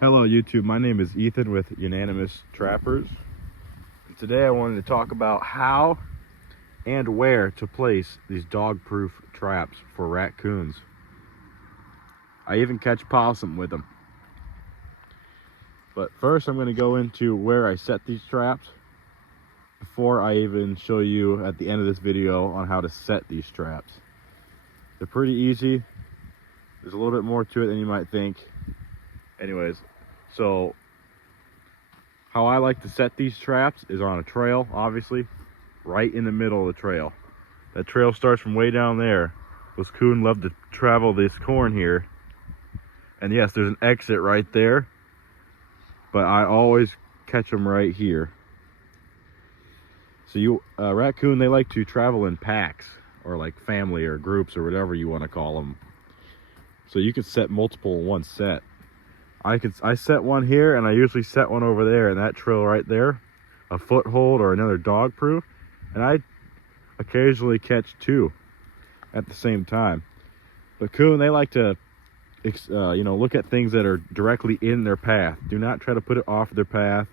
Hello YouTube, my name is Ethan with Unanimous Trappers. And today I wanted to talk about how and where to place these dog-proof traps for raccoons. I even catch possum with them. But first I'm going to go into where I set these traps before I even show you at the end of this video on how to set these traps. They're pretty easy. There's a little bit more to it than you might think. Anyways, so how I like to set these traps is on a trail, obviously, right in the middle of the trail. That trail starts from way down there. Those coon love to travel this corn here. And yes, there's an exit right there, but I always catch them right here. So raccoon, they like to travel in packs, or like family or groups or whatever you want to call them. So you can set multiple in one set. I set one here, and I usually set one over there in that trail right there, a foothold or another dog proof, and I occasionally catch two at the same time. But coon, they like to look at things that are directly in their path. Do not try to put it off their path.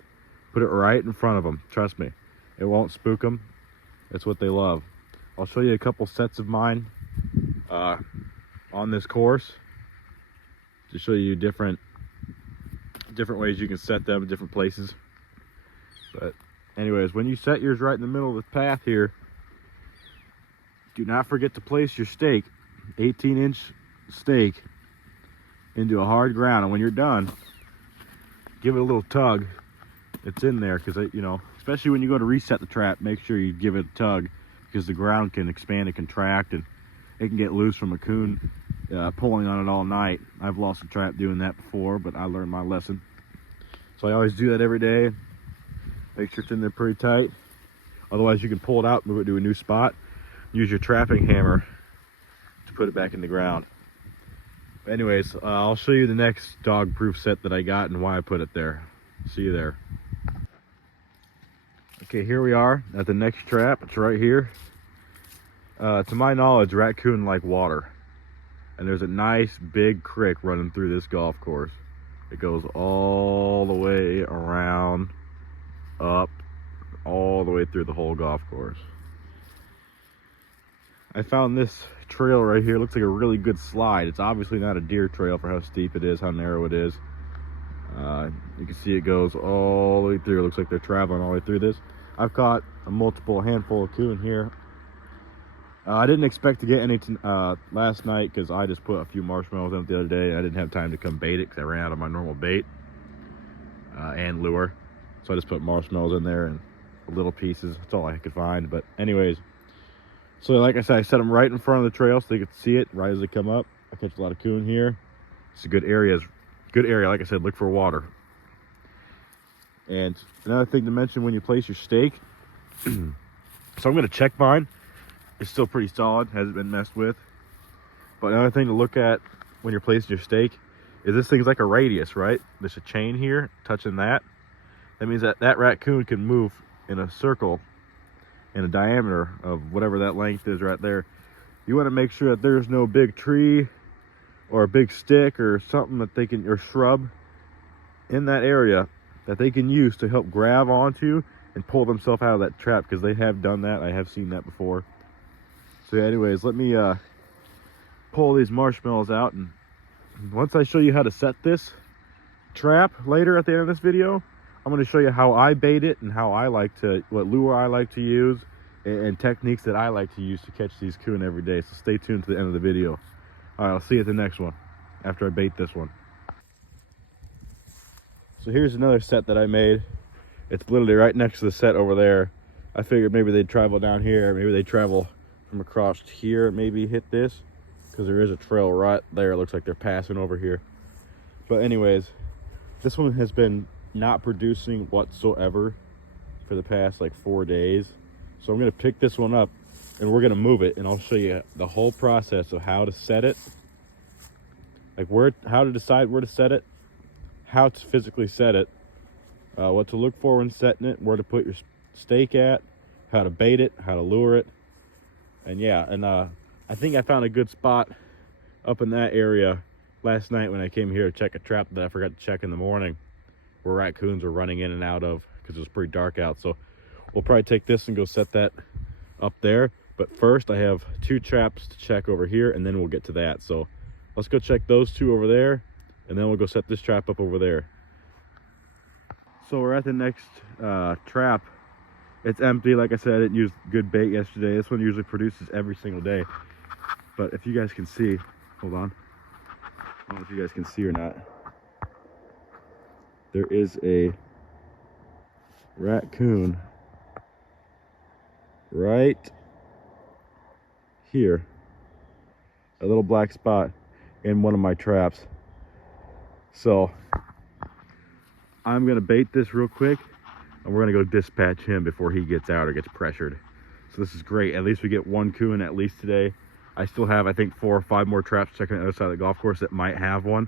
Put it right in front of them. Trust me, it won't spook them. It's what they love. I'll show you a couple sets of mine on this course to show you different ways you can set them in different places. But anyways, when you set yours right in the middle of the path here, do not forget to place your stake, 18-inch stake, into a hard ground. And when you're done, give it a little tug. It's in there because, especially when you go to reset the trap, make sure you give it a tug, because the ground can expand and contract, and it can get loose from a coon pulling on it all night. I've lost a trap doing that before, but I learned my lesson. So I always do that every day. Make sure it's in there pretty tight. Otherwise you can pull it out, move it to a new spot. Use your trapping hammer to put it back in the ground. Anyways, I'll show you the next dog proof set that I got and why I put it there. See you there. Okay, here we are at the next trap. It's right here. To my knowledge, raccoon like water. And there's a nice big creek running through this golf course. It goes all the way around, up, all the way through the whole golf course. I found this trail right here. Looks like a really good slide. It's obviously not a deer trail for how steep it is, how narrow it is. You can see it goes all the way through. It looks like they're traveling all the way through this. I've caught a multiple handful of coon here. I didn't expect to get any last night because I just put a few marshmallows in it the other day, and I didn't have time to come bait it because I ran out of my normal bait and lure. So I just put marshmallows in there and little pieces. That's all I could find. But anyways, so like I said, I set them right in front of the trail so they could see it right as they come up. I catch a lot of coon here. It's a good area. Like I said, look for water. And another thing to mention when you place your stake. So I'm going to check mine. It's still pretty solid, hasn't been messed with. But another thing to look at when you're placing your stake is this thing's like a radius, right? There's a chain here touching that. That means that raccoon can move in a circle in a diameter of whatever that length is right there. You want to make sure that there's no big tree or a big stick or something that they can, or shrub in that area that they can use to help grab onto and pull themselves out of that trap, because they have done that. I have seen that before. So anyways, let me pull these marshmallows out, and once I show you how to set this trap later at the end of this video, I'm going to show you how I bait it and what lure I like to use, and techniques that I like to use to catch these coon every day. So stay tuned to the end of the video. All right, I'll see you at the next one after I bait this one. So here's another set that I made. It's literally right next to the set over there. I figured maybe they'd travel down here, maybe they'd travel from across here, maybe hit this, because there is a trail right there. It looks like they're passing over here. But anyways, this one has been not producing whatsoever for the past like 4 days. So I'm going to pick this one up and we're going to move it, and I'll show you the whole process of how to set it, like how to decide where to set it, how to physically set it, what to look for when setting it, where to put your stake at, how to bait it, how to lure it. And yeah, and I think I found a good spot up in that area last night when I came here to check a trap that I forgot to check in the morning, where raccoons were running in and out of because it was pretty dark out. So we'll probably take this and go set that up there. But first I have 2 traps to check over here, and then we'll get to that. So let's go check those 2 over there, and then we'll go set this trap up over there. So we're at the next trap. It's empty. Like I said, I didn't use good bait yesterday. This one usually produces every single day. But if you guys can see, hold on. I don't know if you guys can see or not. There is a raccoon right here. A little black spot in one of my traps. So I'm gonna bait this real quick, and we're gonna go dispatch him before he gets out or gets pressured. So this is great. At least we get 1 coon at least today. I still have, I think, 4 or 5 more traps checking the other side of the golf course that might have one,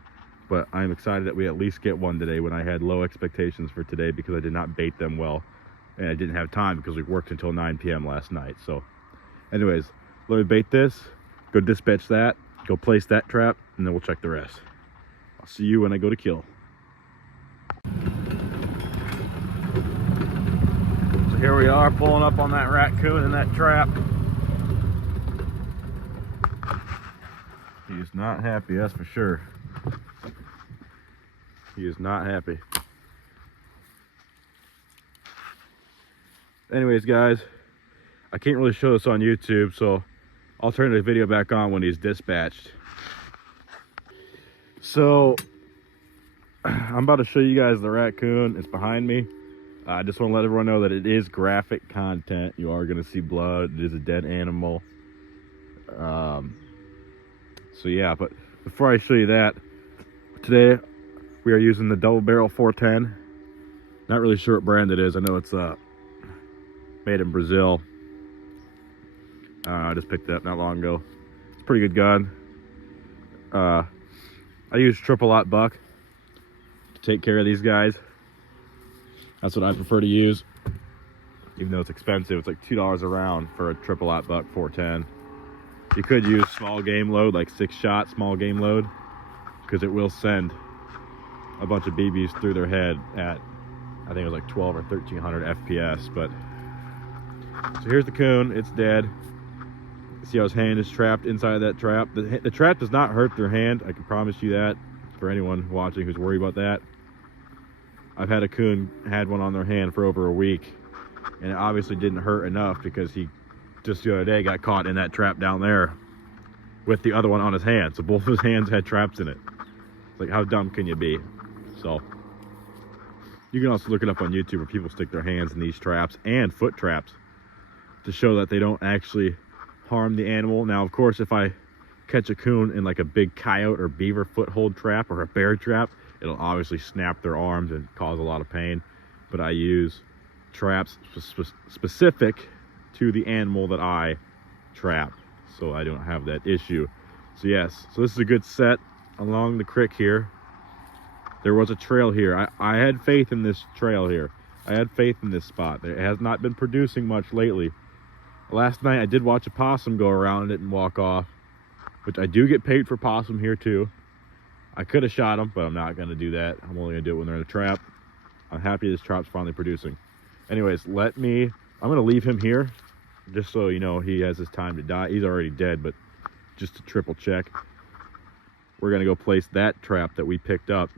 but I'm excited that we at least get 1 today when I had low expectations for today because I did not bait them well, and I didn't have time because we worked until 9 p.m. last night. So anyways, let me bait this, go dispatch that, go place that trap, and then we'll check the rest. I'll see you when I go to kill. So here we are pulling up on that raccoon in that trap. He is not happy, that's for sure. He is not happy. Anyways, guys, I can't really show this on YouTube, so I'll turn the video back on when he's dispatched. So I'm about to show you guys the raccoon. It's behind me. I just want to let everyone know that it is graphic content. You are going to see blood. It is a dead animal. So yeah, but before I show you that, today we are using the double barrel 410. Not really sure what brand it is. I know it's made in Brazil. I just picked it up not long ago. It's a pretty good gun. I use triple aught buck to take care of these guys. That's what I prefer to use, even though it's expensive. It's like $2 a round for a triple aught buck 410. You could use small game load, like 6-shot small game load, because it will send a bunch of BBs through their head at, I think it was like 12 or 1300 FPS. But so here's the coon. It's dead. See how his hand is trapped inside that trap. The trap does not hurt their hand. I can promise you that, for anyone watching who's worried about that. I've had a coon had one on their hand for over a week, and it obviously didn't hurt enough because he just the other day got caught in that trap down there with the other one on his hand. So both of his hands had traps in it. It's like, how dumb can you be? So you can also look it up on YouTube where people stick their hands in these traps and foot traps to show that they don't actually harm the animal. Now, of course, if I catch a coon in like a big coyote or beaver foothold trap or a bear trap, it'll obviously snap their arms and cause a lot of pain. But I use traps specific to the animal that I trap, so I don't have that issue. So yes, so this is a good set along the creek here. There was a trail here. I had faith in this trail here. I had faith in this spot. It has not been producing much lately. Last night I did watch a possum go around it and walk off, which I do get paid for possum here too. I could have shot them, but I'm not going to do that. I'm only going to do it when they're in a trap. I'm happy this trap's finally producing. Anyways, I'm going to leave him here just so you know he has his time to die. He's already dead, but just to triple check, we're going to go place that trap that we picked up,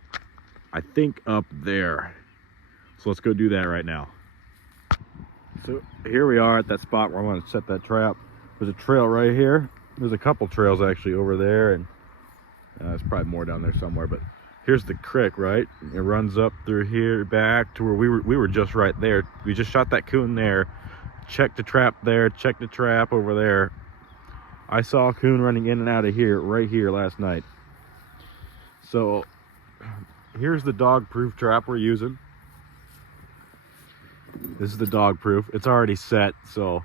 I think up there. So let's go do that right now. So here we are at that spot where I want to set that trap. There's a trail right here. There's a couple trails actually over there, and there's probably more down there somewhere, but here's the creek, right? It runs up through here back to where we were just right there. We just shot that coon there, checked the trap there, checked the trap over there. I saw a coon running in and out of here right here last night. So here's the dog proof trap we're using. This is the dog proof. It's already set, so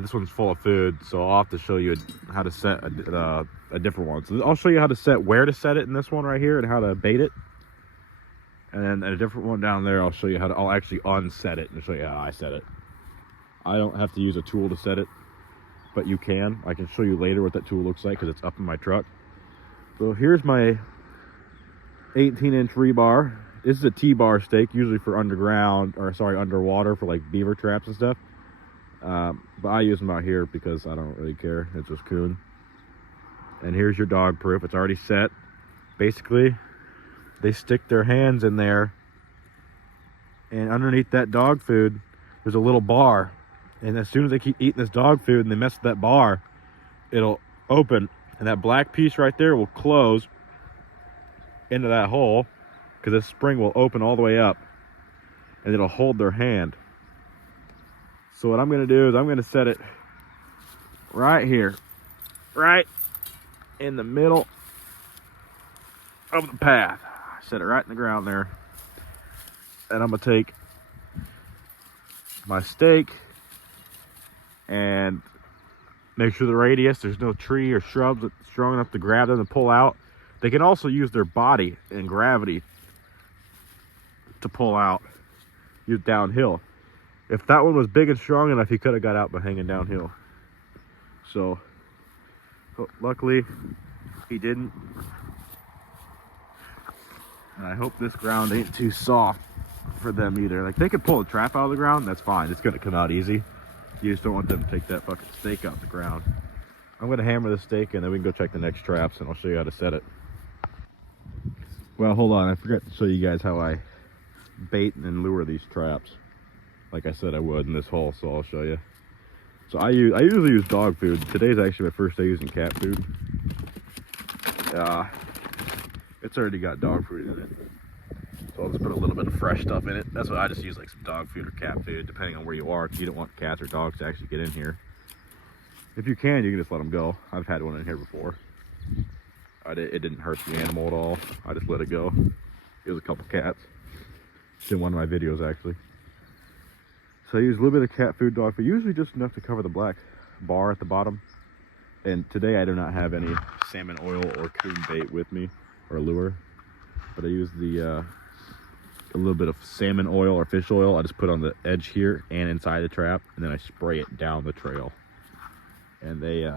this one's full of food, so I'll have to show you how to set a different one. So I'll show you how to set, where to set it in this one right here, and how to bait it. And then a different one down there, I'll show you how to, I'll actually unset it and show you how I set it. I don't have to use a tool to set it, but you can. I can show you later what that tool looks like because it's up in my truck. So here's my 18-inch rebar. This is a T-bar stake, usually for underwater for like beaver traps and stuff. But I use them out here because I don't really care. It's just coon. And here's your dog proof. It's already set. Basically, they stick their hands in there, and underneath that dog food, there's a little bar. And as soon as they keep eating this dog food and they mess with that bar, it'll open, and that black piece right there will close into that hole, because this spring will open all the way up, and it'll hold their hand. So what I'm going to do is I'm going to set it right here, right in the middle of the path. Set it right in the ground there, and I'm going to take my stake and make sure the radius, there's no tree or shrubs that's strong enough to grab them and pull out. They can also use their body and gravity to pull out, use downhill. If that one was big and strong enough, he could have got out by hanging downhill. So, luckily, he didn't. And I hope this ground ain't too soft for them either. Like, they could pull the trap out of the ground, that's fine. It's gonna come out easy. You just don't want them to take that fucking stake out the ground. I'm gonna hammer the stake and then we can go check the next traps and I'll show you how to set it. Well, hold on, I forgot to show you guys how I bait and lure these traps. Like I said I would in this hole, so I'll show you. So I usually use dog food. Today's actually my first day using cat food. It's already got dog food in it. So I'll just put a little bit of fresh stuff in it. That's what I just use, like some dog food or cat food, depending on where you are. You don't want cats or dogs to actually get in here. If you can just let them go. I've had one in here before. It didn't hurt the animal at all. I just let it go. It was a couple cats. It's in one of my videos, actually. So I use a little bit of cat food, dog food, usually just enough to cover the black bar at the bottom. And today I do not have any salmon oil or coon bait with me, or lure. But I use a little bit of salmon oil or fish oil. I just put on the edge here and inside the trap, and then I spray it down the trail. And they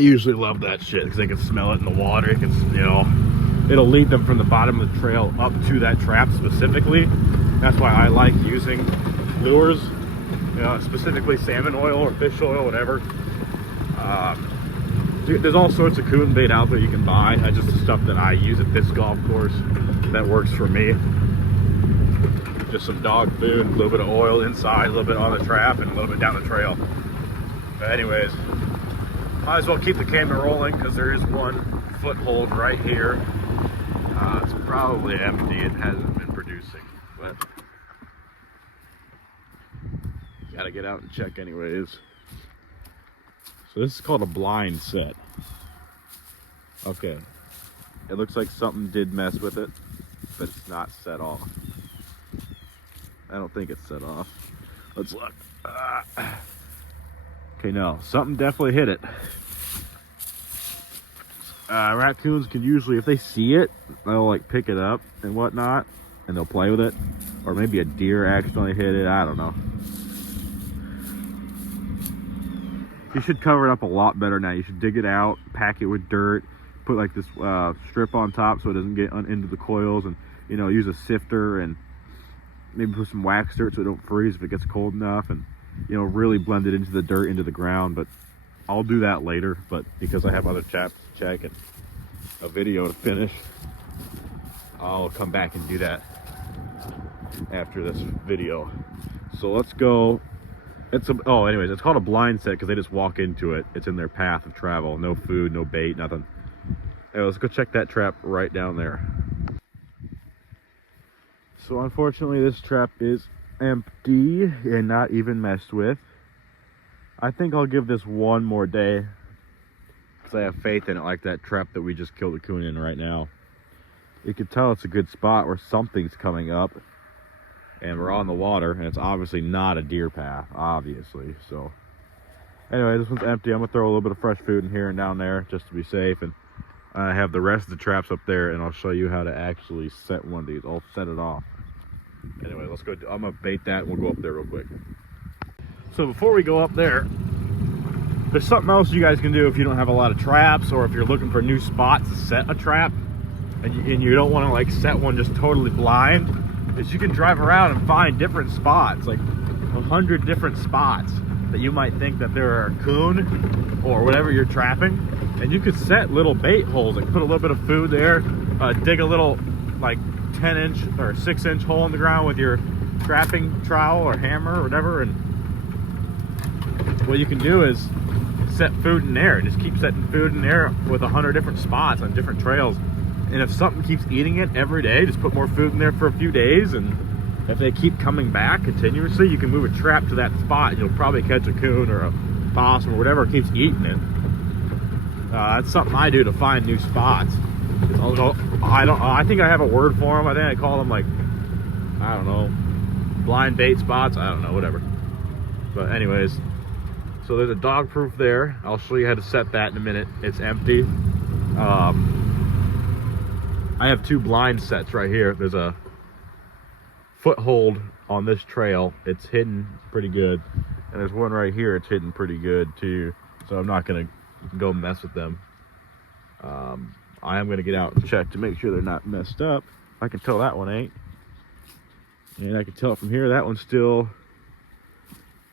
usually love that shit because they can smell it in the water. It can, it'll lead them from the bottom of the trail up to that trap specifically. That's why I like using lures, specifically salmon oil or fish oil, whatever. There's all sorts of coon bait out there you can buy. That's just the stuff that I use at this golf course that works for me. Just some dog food, a little bit of oil inside, a little bit on the trap, and a little bit down the trail. But anyways, might as well keep the camera rolling because there is one foothold right here. It's probably empty. It hasn't been producing, but gotta get out and check anyways. So this is called a blind set. Okay, it looks like something did mess with it, but it's not set off. I don't think it's set off. Let's look. Okay, no, something definitely hit it. Raccoons can usually, if they see it, they'll like pick it up and whatnot, and they'll play with it. Or maybe a deer accidentally hit it, I don't know. You should cover it up a lot better now. You should dig it out, pack it with dirt, put like this strip on top so it doesn't get into the coils, and use a sifter and maybe put some wax dirt so it don't freeze if it gets cold enough, and really blend it into the dirt, into the ground. But I'll do that later, but because I have other chaps to check and a video to finish, I'll come back and do that after this video. So let's go. Anyways, it's called a blind set because they just walk into it. It's in their path of travel. No food, no bait, nothing. Anyway, let's go check that trap right down there. So unfortunately, this trap is empty and not even messed with. I think I'll give this one more day because I have faith in it, like that trap that we just killed a coon in right now. You can tell it's a good spot where something's coming up, and we're on the water, and it's obviously not a deer path, obviously. So anyway, this one's empty. I'm gonna throw a little bit of fresh food in here and down there just to be safe, and I have the rest of the traps up there, and I'll show you how to actually set one of these. I'll set it off. Anyway, let's go. I'm gonna bait that and we'll go up there real quick. So before we go up there, There's something else you guys can do if you don't have a lot of traps, or if you're looking for new spots to set a trap, and you don't want to like set one just totally blind, is you can drive around and find different spots, like 100 different spots that you might think that they're a coon or whatever you're trapping, and you could set little bait holes, like put a little bit of food there, dig a little like 10-inch or 6-inch hole in the ground with your trapping trowel or hammer or whatever, and what you can do is set food in there, just keep setting food in there with 100 different spots on different trails. And if something keeps eating it every day, just put more food in there for a few days, and if they keep coming back continuously, you can move a trap to that spot and you'll probably catch a coon or a possum or whatever keeps eating it. That's something I do to find new spots. I think I have a word for them. I think I call them, like, I don't know, blind bait spots. I don't know, whatever. But anyways, so there's a dog proof there. I'll show you how to set that in a minute. It's empty. I have 2 blind sets right here. There's a foothold on this trail. It's hidden pretty good. And there's one right here. It's hidden pretty good too. So I'm not gonna go mess with them. I am gonna get out and check to make sure they're not messed up. I can tell that one ain't. And I can tell it from here, that one's still,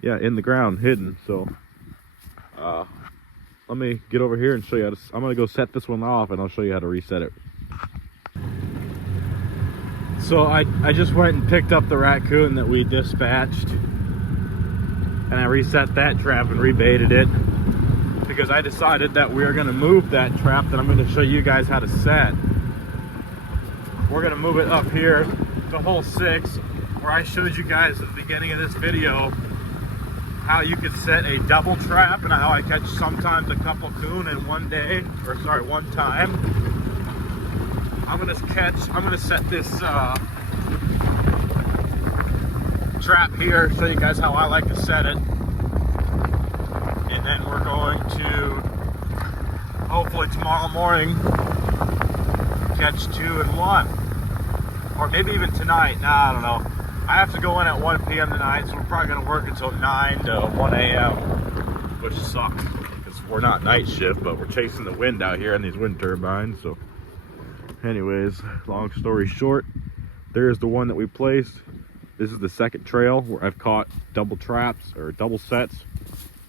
yeah, in the ground, hidden. So let me get over here and show you how to, I'm gonna go set this one off and I'll show you how to reset it. So I just went and picked up the raccoon that we dispatched, and I reset that trap and rebaited it, because I decided that we are gonna move that trap that I'm gonna show you guys how to set. We're gonna move it up here to hole 6, where I showed you guys at the beginning of this video how you could set a double trap and how I catch sometimes a couple coon in one day, or sorry, one time. I'm gonna set this trap here, show you guys how I like to set it, and then we're going to hopefully tomorrow morning catch 2 in 1, or maybe even tonight. Nah, I don't know. I have to go in at 1 p.m. tonight, so we're probably gonna work until 9 to 1 a.m., which sucks because we're not night shift, but we're chasing the wind out here in these wind turbines. So anyways, long story short, there's the one that we placed. This is the second trail where I've caught double traps or double sets.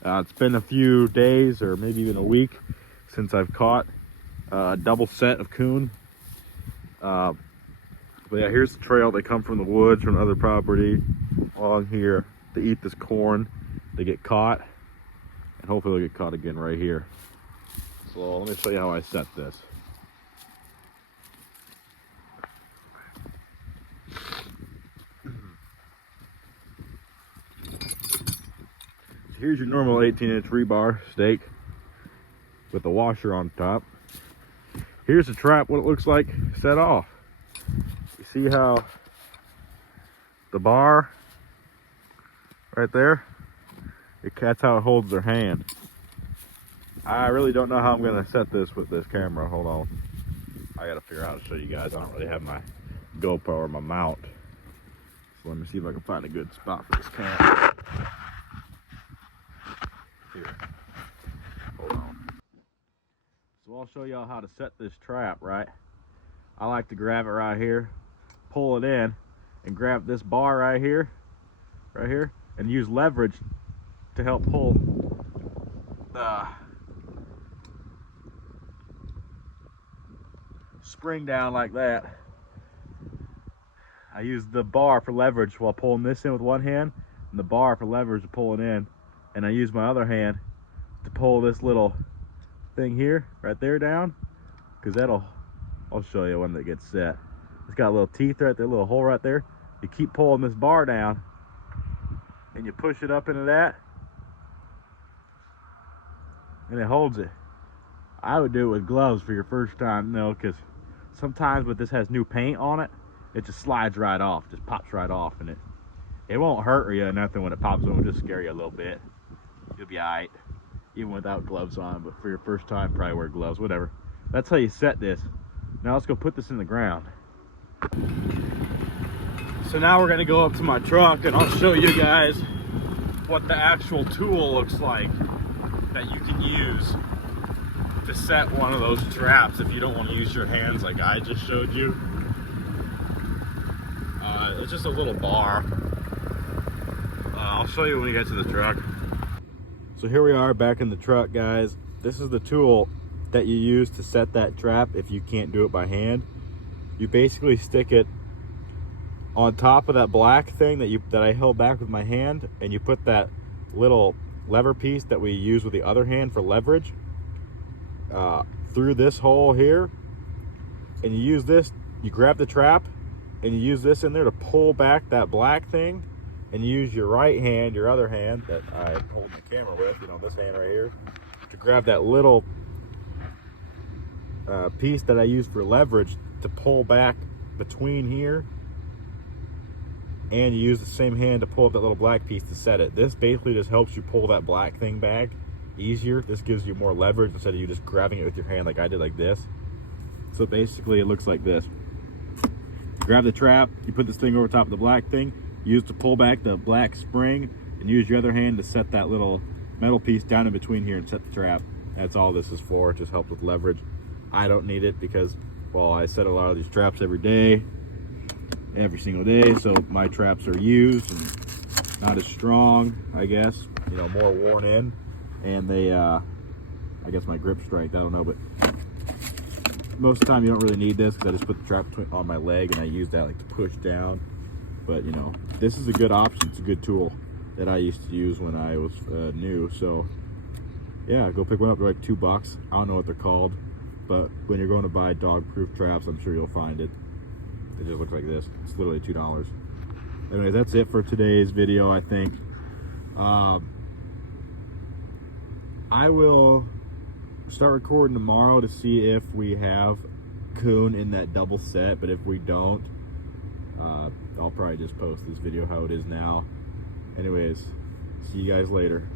It's been a few days or maybe even a week since I've caught a double set of coon. But yeah, here's the trail. They come from the woods, from other property along here. They eat this corn, they get caught, and hopefully they'll get caught again right here. So let me show you how I set this. Here's your normal 18-inch rebar stake with the washer on top. Here's the trap, what it looks like set off. You see how the bar right there, that's how it holds their hand. I really don't know how I'm gonna set this with this camera. Hold on, I gotta figure out how to show you guys. I don't really have my GoPro or my mount, so let me see if I can find a good spot for this camera. Here, hold on. So I'll show y'all how to set this trap, right? I like to grab it right here, pull it in, and grab this bar right here, and use leverage to help pull the spring down like that. I use the bar for leverage while pulling this in with one hand, and the bar for leverage to pull it in. And I use my other hand to pull this little thing here, right there down, because I'll show you when it gets set. It's got little teeth right there, little hole right there. You keep pulling this bar down, and you push it up into that, and it holds it. I would do it with gloves for your first time, no, because sometimes when this has new paint on it, it just slides right off, just pops right off, and it won't hurt you or nothing when it pops. It will just scare you a little bit. You'll be alright, even without gloves on, but for your first time, probably wear gloves, whatever. That's how you set this. Now let's go put this in the ground. So now we're gonna go up to my truck and I'll show you guys what the actual tool looks like. that you can use to set one of those traps if you don't want to use your hands like I just showed you. It's just a little bar. I'll show you when we get to the truck. So here we are back in the truck, guys. This is the tool that you use to set that trap if you can't do it by hand. You basically stick it on top of that black thing that I held back with my hand, and you put that little lever piece that we use with the other hand for leverage through this hole here, and you use this, you grab the trap and you use this in there to pull back that black thing, and you use your right hand, your other hand that I hold the camera with, you know, this hand right here, to grab that little piece that I use for leverage to pull back between here, and you use the same hand to pull up that little black piece to set it. This basically just helps you pull that black thing back easier. This gives you more leverage instead of you just grabbing it with your hand like I did, like this. So basically it looks like this. Grab the trap, you put this thing over top of the black thing, use to pull back the black spring, and use your other hand to set that little metal piece down in between here and set the trap. That's all this is for. It just helps with leverage. I don't need it because, well, I set a lot of these traps every single day, so my traps are used and not as strong, I guess, you know, more worn in, and they I guess my grip strength, I don't know, but most of the time you don't really need this because I just put the trap on my leg and I use that like to push down. But you know, this is a good option. It's a good tool that I used to use when I was new. So yeah, go pick one up. They're like $2. I don't know what they're called, but when you're going to buy dog-proof traps, I'm sure you'll find it. It just looks like this. It's literally $2. Anyways, that's it for today's video, I think. I will start recording tomorrow to see if we have coon in that double set, but if we don't, I'll probably just post this video how it is now. Anyways, see you guys later.